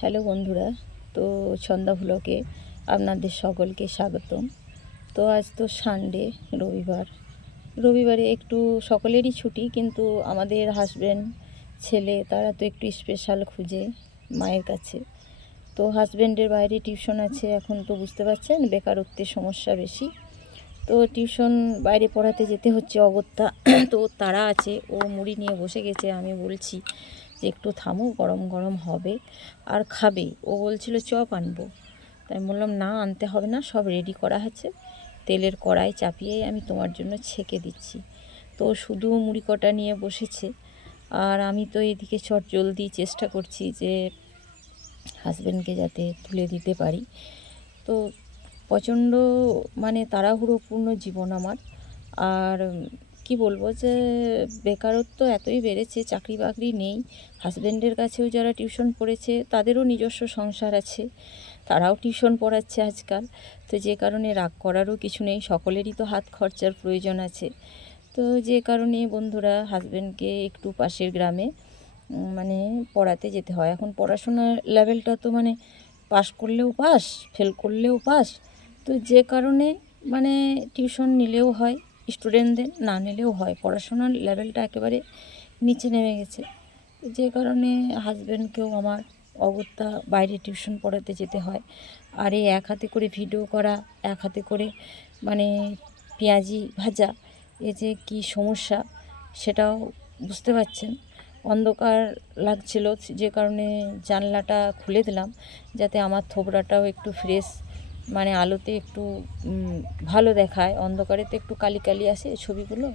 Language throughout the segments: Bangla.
হ্যালো বন্ধুরা, তো ছন্দা ভ্লগে আপনাদের সকলকে স্বাগতম। তো আজ তো সানডে, রবিবারে একটু সকলেরই ছুটি, কিন্তু আমাদের হাজব্যান্ড ছেলে তারা তো একটু স্পেশাল খুঁজে মায়ের কাছে। তো হাজব্যান্ডের বাইরে টিউশন আছে, এখন তো বুঝতে পারছেন বেকারত্বের সমস্যা বেশি, তো টিউশন বাইরে পড়াতে যেতে হচ্ছে অগত্যা। তো তারা আছে, ও মুড়ি নিয়ে বসে গেছে, আমি বলছি যে একটু থামো, গরম গরম হবে আর খাবে। ও বলছিল চপ আনবো, তাই বললাম না আনতে হবে না, সব রেডি করা আছে, তেলের কড়াই চাপিয়েই আমি তোমার জন্য ছেঁকে দিচ্ছি। তো শুধু মুড়ি কটা নিয়ে বসেছে, আর আমি তো এদিকে চট জলদি চেষ্টা করছি যে হাজব্যান্ডকে যাতে তুলে দিতে পারি। তো প্রচণ্ড তাড়াহুড়োপূর্ণ জীবন আমার। আর কি বলবো যে বেকারত্ব এতই বেড়েছে, চাকরি বাকরি নেই। হাজব্যান্ডের কাছেও যারা টিউশন পড়েছে তাদেরও নিজস্ব সংসার আছে, তারাও টিউশন পড়াচ্ছে আজকাল। তো যে কারণে রাগ করারও কিছু নেই, সকলেরই তো হাত খরচার প্রয়োজন আছে। তো যে কারণে বন্ধুরা হাজব্যান্ডকে একটু পাশের গ্রামে পড়াতে যেতে হয়। এখন পড়াশোনার লেভেলটা তো পাস করলেও পাস, ফেল করলেও পাস। তো যে কারণে টিউশন নিলেও হয়, স্টুডেন্টদের না নিলেও হয়, পড়াশোনার লেভেলটা একেবারে নিচে নেমে গেছে। যে কারণে হাজব্যান্ডকেও আমার অগত্যা বাইরে টিউশন পড়াতে যেতে হয়। আর এই এক হাতে করে ভিডিও করা, এক হাতে করে পেঁয়াজি ভাজা, এ যে কী সমস্যা সেটাও বুঝতে পারছেন। অন্ধকার লাগছিল, যে কারণে জানলাটা খুলে দিলাম যাতে আমার থোবড়াটাও একটু ফ্রেশ, আলোতে একটু ভালো দেখায়। অন্ধকারে তো একটু কালি কালি আসে ছবিগুলো।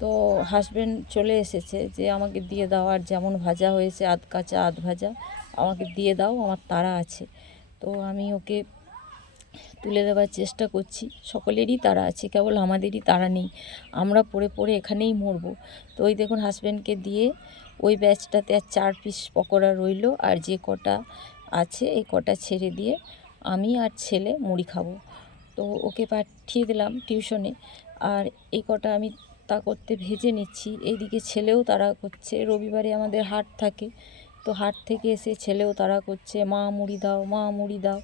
তো হাজব্যান্ড চলে এসেছে যে আমাকে দিয়ে দাও, আর যেমন ভাজা হয়েছে আধ কাঁচা আধ ভাজা আমাকে দিয়ে দাও, আমার তাড়া আছে। তো আমি ওকে তুলে দেওয়ার চেষ্টা করছি। সকলেরই তাড়া আছে, কেবল আমাদেরই তাড়া নেই, আমরা পড়ে পড়ে এখানেই মরবো। তো ওই দেখুন হাজব্যান্ডকে দিয়ে ওই ব্যাচটাতে আর 4 পিস পকোড়া রইল, আর যে কটা আছে এই কটা ছেড়ে দিয়ে আমি আর ছেলে মুড়ি খাবো। তো ওকে পাঠিয়ে দিলাম টিউশনে, আর এই কটা আমি তা করতে ভেজে নিচ্ছি। এইদিকে ছেলেও তাড়া করছে, রবিবারে আমাদের হাট থাকে, তো হাট থেকে এসে ছেলেও তাড়া করছে, মা মুড়ি দাও, মা মুড়ি দাও।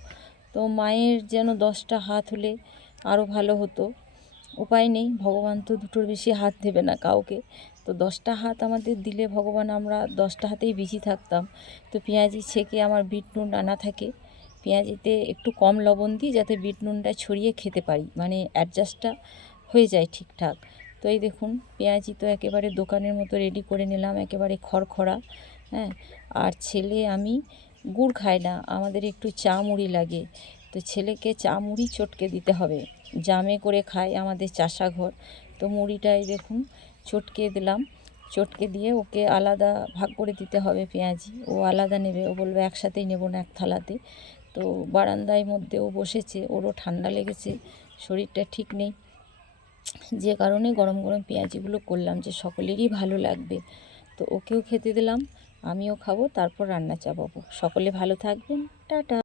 তো মায়ের যেন 10টা হাত হলে আরও ভালো হতো, উপায় নেই, ভগবান তো দুটোর বেশি হাত দেবে না কাউকে। তো 10টা হাত আমাদের দিলে ভগবান, আমরা 10টা হাতেই বিজি থাকতাম। তো পেঁয়াজি ছেঁকে আমার বিট নুন আনা থাকে, পেঁয়াজিতে একটু কম লবণ দিই যাতে বিট নুনটা ছড়িয়ে খেতে পারি, অ্যাডজাস্টটা হয়ে যায় ঠিকঠাক। তো এই দেখুন পেঁয়াজি তো একেবারে দোকানের মতো রেডি করে নিলাম, একেবারে খড়খড়া। হ্যাঁ, আর ছেলে আমি গুড় খাই না, আমাদের একটু চা মুড়ি লাগে। তো ছেলেকে চা মুড়ি চটকে দিতে হবে, জামে করে খায় আমাদের চাষা ঘর। তো মুড়িটাই দেখুন চটকে দিলাম, চটকে দিয়ে ওকে আলাদা ভাগ করে দিতে হবে পেঁয়াজি, ও আলাদা নেবে, ও বলবে একসাথেই নেব না, এক থালাতে। তো বারান্দায় মধ্যে ও বসেছে, ওরও ঠান্ডা লেগেছে, শরীরটা ঠিক নেই, যে কারণে গরম গরম পেঁয়াজিগুলো করলাম যে সকলেরই ভালো লাগবে। তো ওকেও খেতে দিলাম, আমিও খাবো, তারপর রান্না চাপাবো। সকলে ভালো থাকবেন, টাটা।